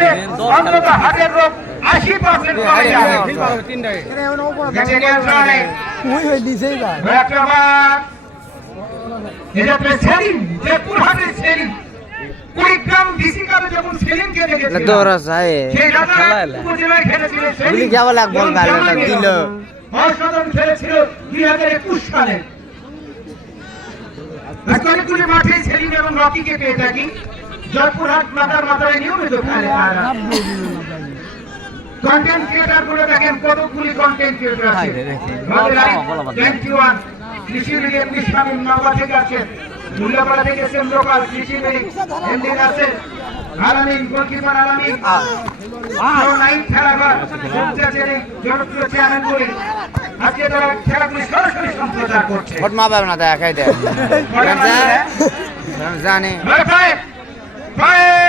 আছে অন্তত হার্টের রোগ 80% কমে যাবে যেটা নিয়ে চলে একটা বার এটা তো সেলিম যে পুরহাটের সেলিম কুড়িগ্রাম ডিসি কাপে যখন সেলিমকে দেখেছিল দৌড়া যায় সেই রাজা উপজেলায় খেলেছিল সেলিম গুলি কেবল এক বল গালে দিল অসাধারণ খেলেছিল 2021 সালে অনেকগুলি মাঠে সেলিম এবং রকিকে পেয়ে থাকি জয়পুরহাট মাথায় নিয়মিত খেলে কন্টেন্ট ক্রিয়েটর গুলো দেখেন কতগুলি কন্টেন্ট ক্রিয়েটর আছে 21 কৃষি মিডিয়াম ইসলামী নগর থেকে আছেন দুর্গাপাড়া থেকে এসেন লোকাল কৃষি মিডিয়াম এমডি আছেন আলামিন গোলকিপার আলামিন নাইন খেলাঘর সবচেয়ে জনপ্রিয় চ্যানেলগুলি আজকে তারা খেলাগুলি সরাসরি সম্প্রচার করছে ফট মা বাবা না দেখাই দে জানে ফাইভ